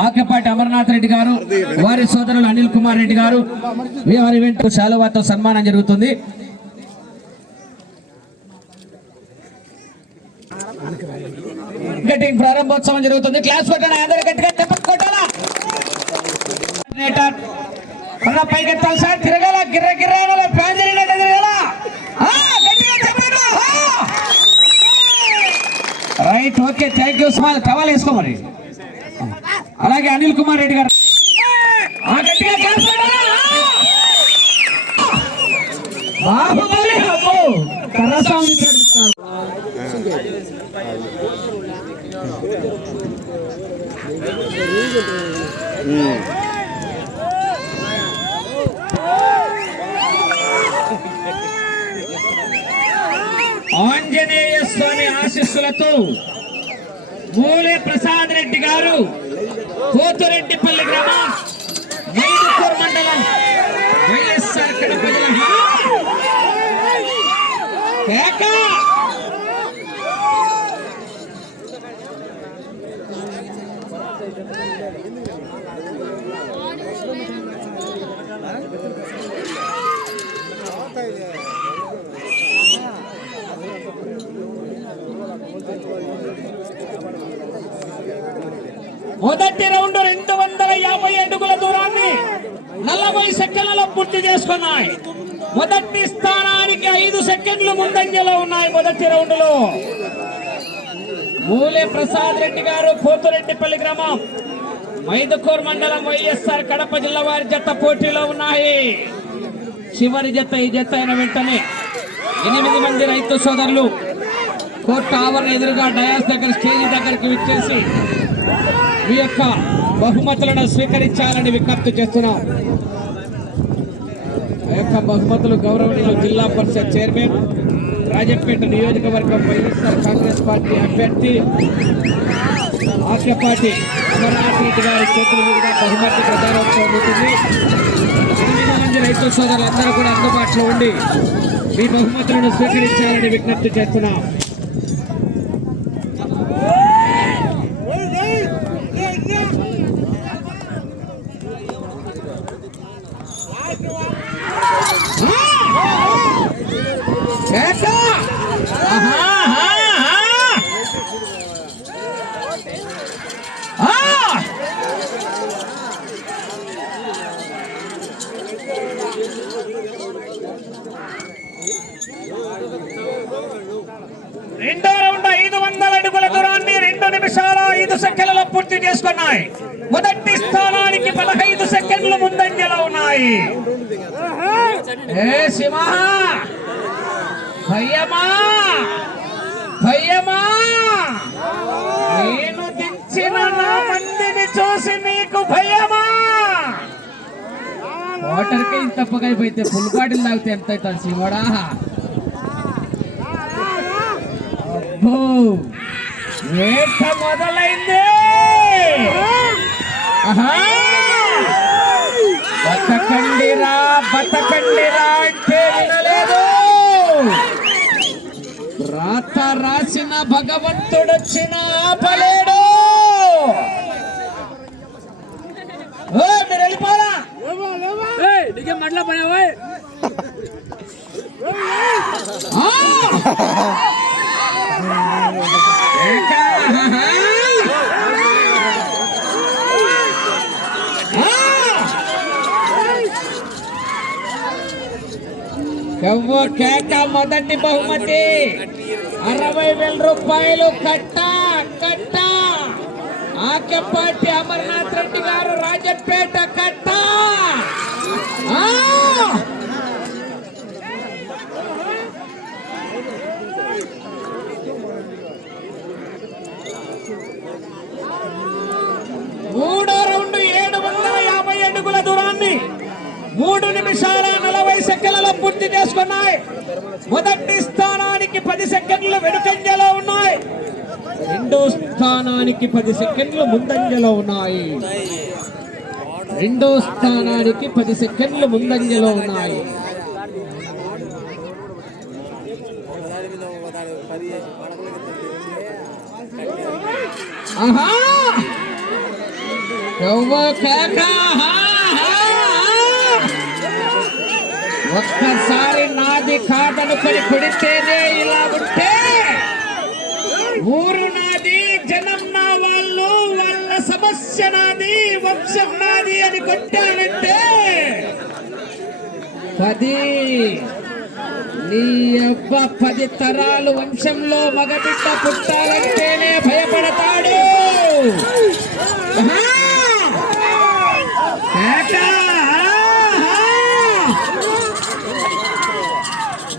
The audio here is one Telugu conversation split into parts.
ఆకెపాటి అమర్నాథ్ రెడ్డి గారు వారి సోదరులు అనిల్ కుమార్ రెడ్డి గారు వారి వెంట శాలువాతో సన్మానం జరుగుతుంది. గట్టి ప్రారంభోత్సవం జరుగుతుంది. క్లాస్ కొట్టాలి అందరూ గట్టిగా చెప్పండి కొట్టాలా? సార్ తిరగాల గిర్ర గిర్ర ఫ్యాన్ జరిగినట్టు తిరగాల ఆ, గట్టిగా చెప్పండి ఆ. Right okay thank you small towel వేసుకో మరి. అలాగే అనిల్ కుమార్ రెడ్డి గారు. ఆంజనేయ అధ్యక్షులతో మూలే ప్రసాద్ రెడ్డి గారు కోతురెడ్డిపల్లి గ్రామం మైదుకూరు మండలం వైఎస్ఆర్ కడప జిల్లా కేక! మొదటి రౌండ్ రెండు వందల యాభై అడుగుల దూరాన్ని నలభై సెకండ్లలో పూర్తి చేసుకున్నాయి. మొదటి స్థానానికి ఐదు సెకండ్లు ముందంజలో ఉన్నాయి మొదటి రౌండ్లో మూలే ప్రసాద్ రెడ్డి గారు పోతురెడ్డిపల్లి గ్రామం. మైదుకూర్ మండలం వైఎస్ఆర్ కడప జిల్లా వారి జత పోటీలో ఉన్నాయి. చివరి జత ఈ జత అయిన వెంటనే ఎనిమిది మంది రైతు సోదరులు కోర్టు ఆవరణ ఎదురుగా డయాస్ దగ్గర స్టేజ్ దగ్గరికి విచ్చేసి మీ యొక్క బహుమతులను స్వీకరించాలని విజ్ఞప్తి చేస్తున్నాం. యొక్క బహుమతులు గౌరవనీయులు జిల్లా పరిషత్ చైర్మన్ రాజంపేట నియోజకవర్గం వైఎస్ఆర్ కాంగ్రెస్ పార్టీ అభ్యర్థి ఆక్యపాటి అమర్నాథ్ రెడ్డి గారి చేతుల మీదుగా బహుమతి ప్రధానోత్సవం ఎనిమిది మంది రైతు సోదరులందరూ కూడా అందుబాటులో ఉండి మీ బహుమతులను స్వీకరించాలని విజ్ఞప్తి చేస్తున్నాం కేక! ఆహా, ఆహా, ఆహా! ఆ! రెండో రౌండ్ ఐదు వందల అడుగుల దూరాన్ని రెండు నిమిషాల ఐదు సెకండ్లలో పూర్తి చేసుకున్నాయి. మొదటి స్థానానికి పదహైదు సెకండ్లు ముందంజలో ఉన్నాయి. ఏ శివ! భయ్యమా భయ్యమా నేను దించిన నా మందిని చూసి నీకు భయమా! వాటర్కి ఇంత పగైపోయితే ఫుల్ బాటిల్ తాగితే ఎంత అవుతుంది శివడా? అబ్బో! వేట మొదలైందే! బతకండిరా బతకండిరా అంటే వినలేదు. రాత రాసిన భగవంతుడొచ్చిన ఆపలేడు. ఓ మీరు వెళ్ళిపోరా. నీకే మట్ల పడినా ఆ! ఇంకా, ఆ! కేక మొదటి బహుమతి. అరవై వేల రూపాయలు కట్ట కట్ట. ఆకెపాటి అమర్నాథ్ రెడ్డి గారు రాజపేట కట్ట. మూడో రౌండ్ ఏడు వందల యాభై అడుగుల దూరాన్ని మూడు నిమిషాల నలభై సెకండ్ల చేసుకున్నాయి. మొదటి స్థానానికి పది సెకండ్లు వెనుకంజలో ఉన్నాయి. రెండో స్థానానికి పది సెకండ్లు ముందంజలో ఉన్నాయి. రెండో స్థానానికి పది సెకండ్లు ముందంజలో ఉన్నాయి. ఆహా మీద ఒకసారి పది చేసి పడకలు ఆహా ఎవ్వో కేక ఆహా, ఆహా. ఒక్కసారి నాది కాదనుకొని కొడితేనే ఇలా ఉంటే. ఊరు నాది జనం నా వాళ్ళు వాళ్ళ సమస్య నాది వంశం నాది అని కొట్టానంటే పది. నీ అబ్బ పది తరాలు వంశంలో మగబిడ్డ పుట్టాలంటేనే భయపడతాడు. ఏటా? కేక!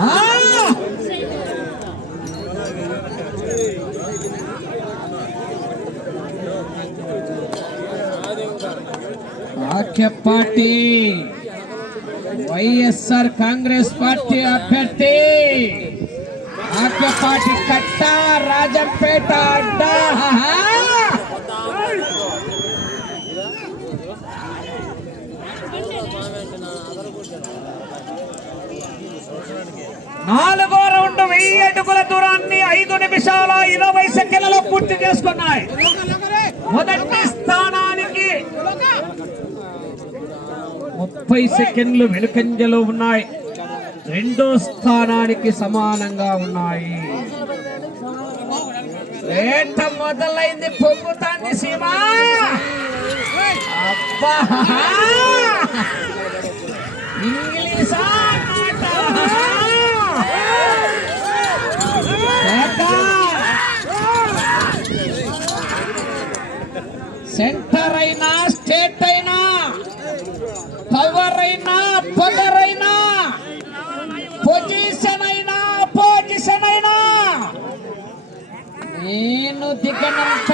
ఆహా! ఆ! పార్టీ. వైఎస్ఆర్ కాంగ్రెస్ పార్టీ అభ్యర్థి. పార్టీ కట్ట రాజంపేట అడ్డా! నాలుగో రౌండ్ వెయ్యి అడుగుల దూరాన్ని ఐదు నిమిషాల ఇరవై సెకండ్లలో పూర్తి చేసుకున్నాయి. మొదటి స్థానానికి ముప్పై సెకండ్లు వెనుకంజలో ఉన్నాయి. రెండో స్థానానికి సమానంగా ఉన్నాయి. వేట మొదలైంది పొంగుతాంది సీమా. అబ్బా. ఇంగ్లీషా సెంటర్ అయినా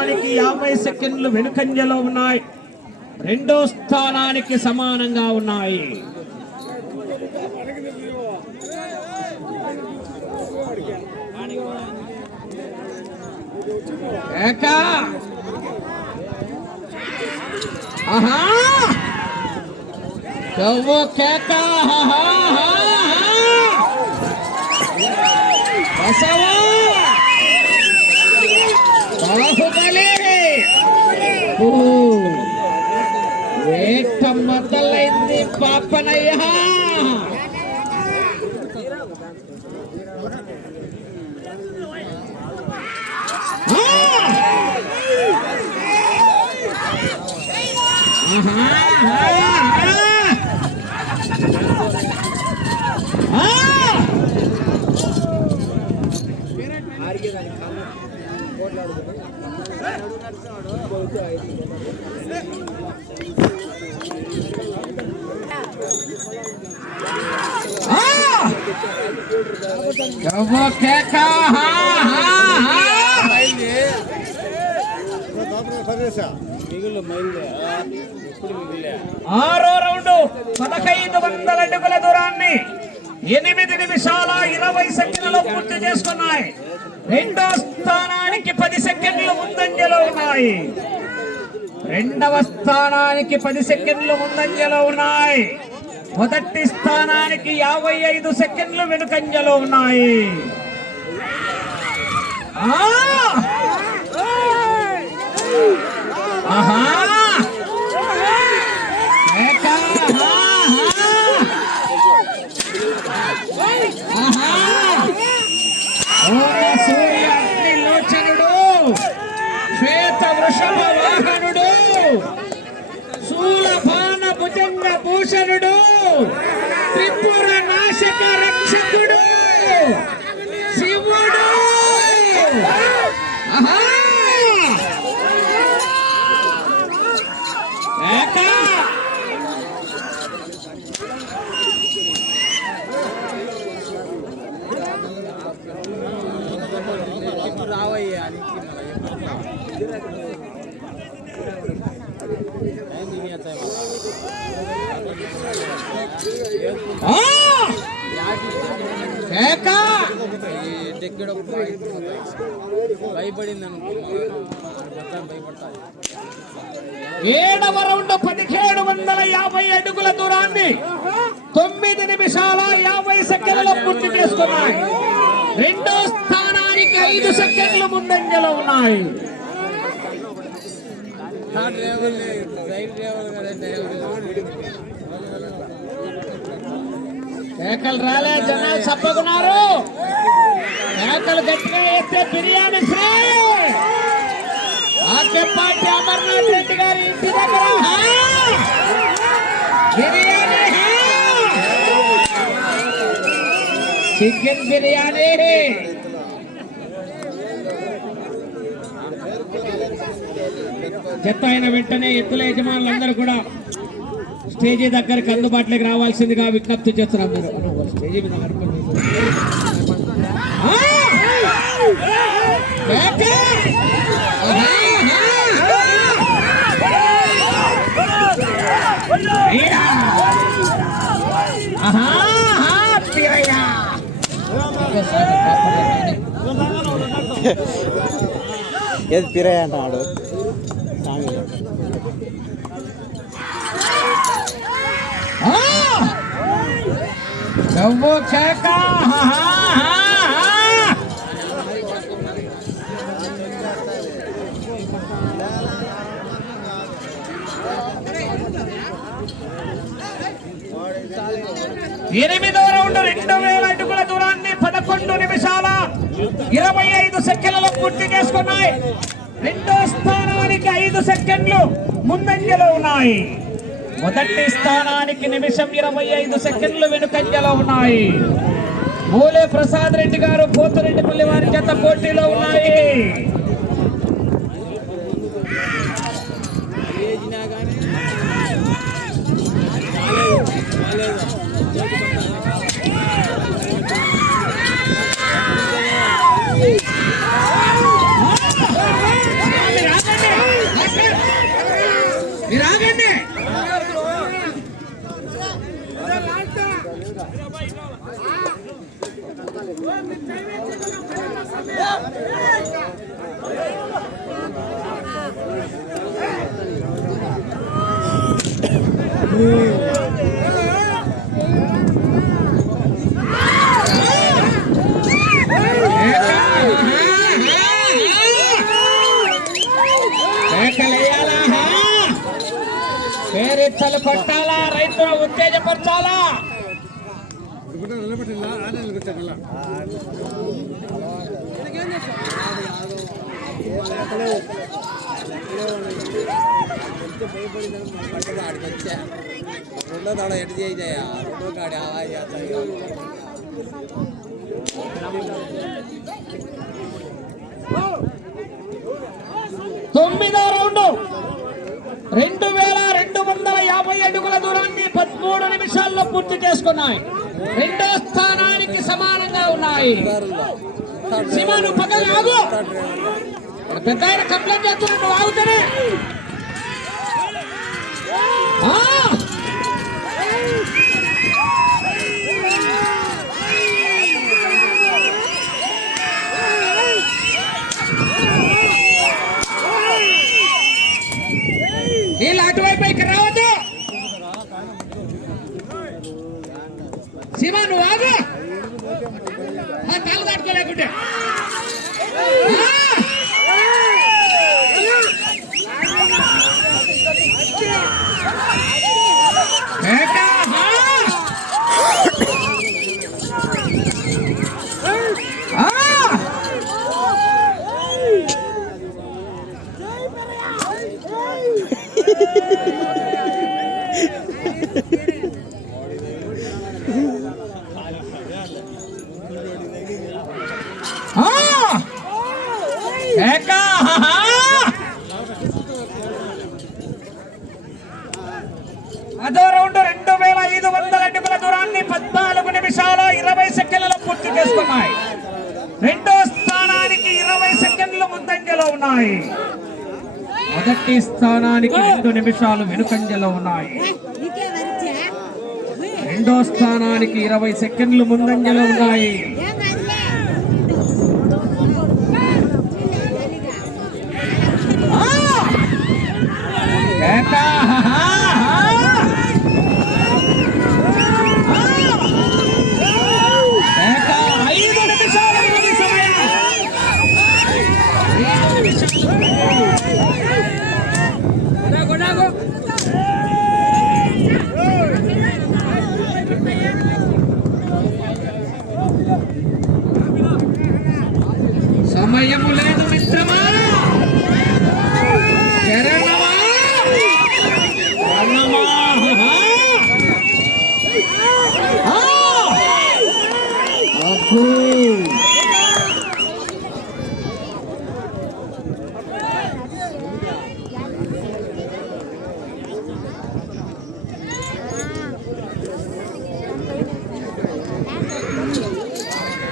స్థానానికి యాభై సెకండ్లు వెనుకంజలో ఉన్నాయి. రెండో స్థానానికి సమానంగా ఉన్నాయి. ఏకా! ఆహా! కేక! ఓ, వేట మొదలైంది పాపనయ్యా ఆ! ఆహా, ఆహా. ఆ! ఆ! కవ్వో కేక హా, హా, హా. ఆరో రౌండ్ పదహైదు వందల అడుగుల దూరాన్ని ఎనిమిది నిమిషాల ఇరవై సెకండ్లలో పూర్తి చేసుకున్నాయి. రెండో స్థానానికి పది సెకండ్లు ముందంజలో ఉన్నాయి. రెండవ స్థానానికి పది సెకండ్లు ముందంజలో ఉన్నాయి. మొదటి స్థానానికి యాభై ఐదు సెకండ్లు వెనుకంజలో ఉన్నాయి ఆహా. ఆహా. ఓ సూర్య అగ్ని లోచనుడు శ్వేత వాహనుడు. శూలపాన భుజంగ భూషణుడు. త్రిపుర నాశక రక్షకుడు శివుడు ఆహా! ఏక! ఆ! ఏక! భయపడింది ఏడవ రౌండ్ పదిహేడు వందల యాభై అడుగుల దూరాన్ని తొమ్మిది నిమిషాల యాభై సెకండ్ల పూర్తి చేసుకున్నాయి. రెండో స్థానానికి ఐదు సెకండ్లు ముందంజలో ఉన్నాయి. డ్రైవర్ డ్రైవర్ కదా కేకలు రాలే జనాలు చప్పకున్నారు. కేకలు గట్టిగా ఎత్తే బిర్యానీ ఫ్రీ. ఆకెపాటి అమర్నాథ్ రెడ్డి గారి ఇంటి దగ్గర. బిర్యానీ చికెన్ బిర్యానీ చెత్త అయిన వెంటనే ఎత్తుల యజమానులందరూ కూడా స్టేజీ దగ్గరికి అందుబాటులోకి రావాల్సిందిగా విజ్ఞప్తి చేస్తున్నాం. ఏది అన్న, అంటాడు మీద నడపండి. ఆ! కేక! ఆహా! అయ్యా! ఆహా! ఆహా! తీరయ్యా! ఏది పిరయ్య అంటాడు స్వామి ఆ! నవ్వు చేక ఎనిమిదవ రౌండ్ రెండు వేల అడుగుల దూరాన్ని పదకొండు నిమిషాల ఇరవై ఐదు సెకండ్లలో పూర్తి చేసుకున్నాయి. రెండో స్థానానికి ఐదు సెకండ్లు ముందంజలో ఉన్నాయి. మొదటి స్థానానికి నిమిషం ఇరవై ఐదు సెకండ్లు వెనుకంజలో ఉన్నాయి. మూలే ప్రసాద్ రెడ్డి గారు పోతురెడ్డిపల్లి వారి చేత పోటీలో ఉన్నాయి. వేసినా పేరెత్తలు పట్టాలా? రైతులు ఉత్తేజపరచాలా? ఆడికి వచ్చా రెండో తడ ఎటు చేయ రెండో కాడి అలా చేస్తాయి తొమ్మిదో రౌండ్. రెండు వేల రెండు వందల యాభై అడుగుల దూరాన్ని పదమూడు నిమిషాల్లో పూర్తి చేసుకున్నాయి. రెండో స్థానానికి సమానంగా ఉన్నాయి. పక్కన ఆగు. పెద్ద ఆయన కంప్లైంట్ చేస్తున్నాడు ఆగుతానే ఆ! వీళ్ళు అటువైపు ఇక్కడ రావద్దు. శివ నువ్వు ఆగు. తల దాటుకోలేకుంటే ఆ! ఏకా, ఆ! ఆ! ఆహాహా! అదో రౌండ్ రెండు వేల ఐదు వందల అడుగుల దూరాన్ని పద్నాలుగు నిమిషాల ఇరవై సెకండ్లలో పూర్తి చేసుకున్నాయి. రెండో స్థానానికి ఇరవై సెకండ్లు ముందంజలో ఉన్నాయి. మొదటి స్థానానికి రెండు నిమిషాలు వెనుకంజలో ఉన్నాయి. రెండో స్థానానికి ఇరవై సెకండ్లు ముందంజలో ఉన్నాయి ఏం వరిలే ఆ! కేక! ఆహాహా! కేక! ఐదు నిమిషాలు ఉన్నది సమయం. ఐదు నిమిషాలు. సమయము లేదు మిత్రమా శరణమా అన్నమా ఆ! అబ్బో!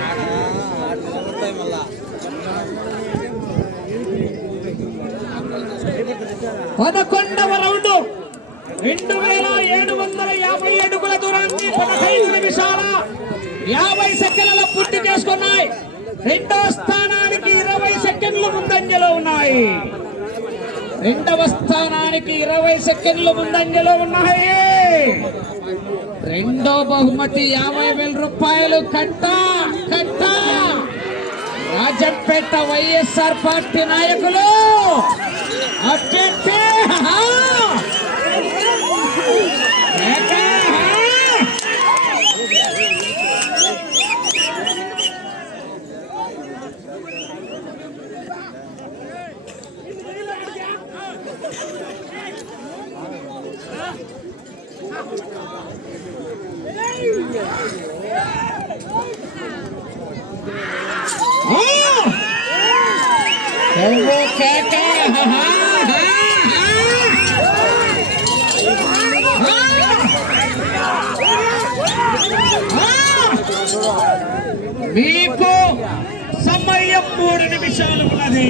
ఆడ నిలబడతాయి మళ్ళా పదకొండవ రౌండ్. రెండు వేల ఏడు వందల యాభై అడుగుల దూరాన్ని పదహైదు నిమిషాల యాభై సెకండ్ల పూర్తి చేసుకున్నాయి. రెండో స్థానానికి ఇరవై సెకండ్లు ముందంజలో ఉన్నాయి. రెండవ స్థానానికి ఇరవై సెకండ్లు ముందంజలో ఉన్నాయి. రెండో బహుమతి యాభై వేల రూపాయలు కట్టా కట్టా. రాజంపేట వైఎస్ఆర్ పార్టీ నాయకులు మీకు సమయం మూడు నిమిషాలు ఉన్నది.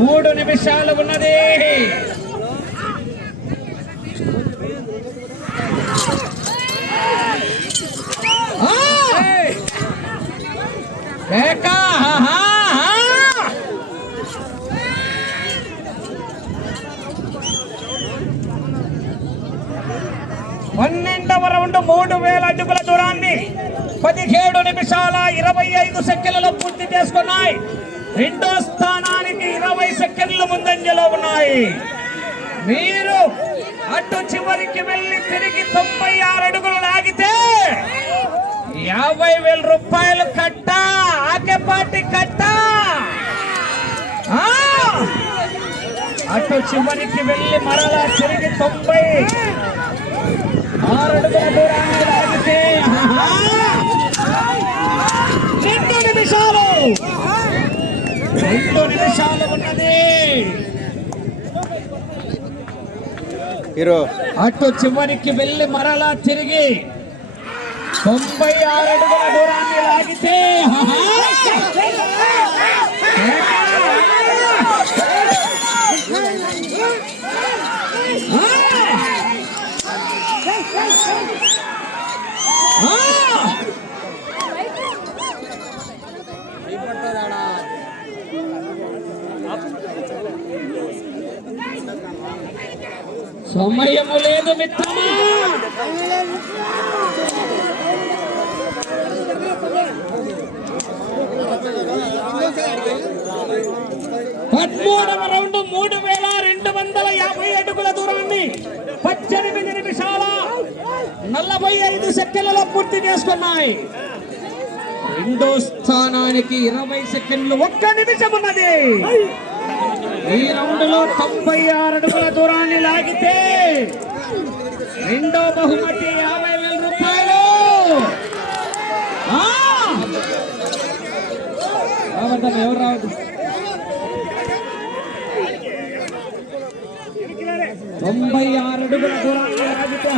మూడు నిమిషాలు ఉన్నది. పన్నెండవ రౌండ్ మూడు వేల అడుగుల దూరాన్ని పదిహేడు నిమిషాల ఇరవై ఐదు సెకండ్లలో పూర్తి చేసుకున్నాయి. రెండో స్థానానికి ఇరవై సెకండ్లు ముందంజలో ఉన్నాయి. మీరు అటు చివరికి వెళ్ళి తిరిగి తొంభై ఆరు అడుగులు లాగితే యాభై వేల రూపాయలు కట్ట ఆకెపాటి కట్ట. అటు చివరికి వెళ్ళి మరలా తిరిగి తొంభై ఆరు అడుగుల దూరాన్ని లాగితే ఆహా! రెండు నిమిషాలు రెండు నిమిషాలు ఉన్నది. అటు చివరికి వెళ్ళి మరలా తిరిగి తొంభై ఆరు అడుగుల దూరాన్ని లాగితే సమయము లేదు మిత్రమా? పదమూడవ రౌండ్ మూడు వేల రెండు వందల యాభై అడుగుల దూరాన్ని పద్దెనిమిది నిమిషాల నలభై ఐదు సెకండ్లలో పూర్తి చేసుకున్నాయి. రెండో స్థానానికి ఇరవై సెకండ్లు ఒక్క నిమిషం ఉన్నది. ఈ రౌండ్లో తొంభై ఆరు అడుగుల దూరాన్ని లాగితే రెండో బహుమతి యాభై వేల రూపాయలు. ఎవరు రావద్దు? తొంభై ఆరు అడుగుల దూరాన్ని లాగితే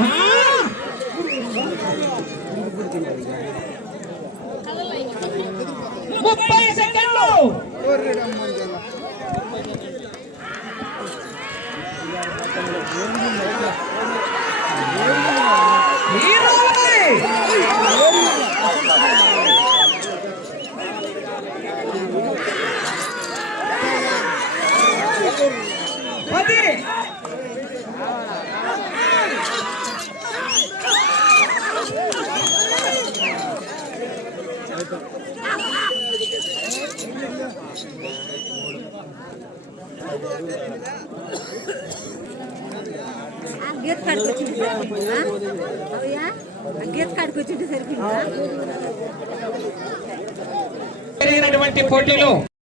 ముప్పై సెకండ్లు. Tăng. గీత కాడికి సరిపోయిందా? జరిగినటువంటి పోటీలో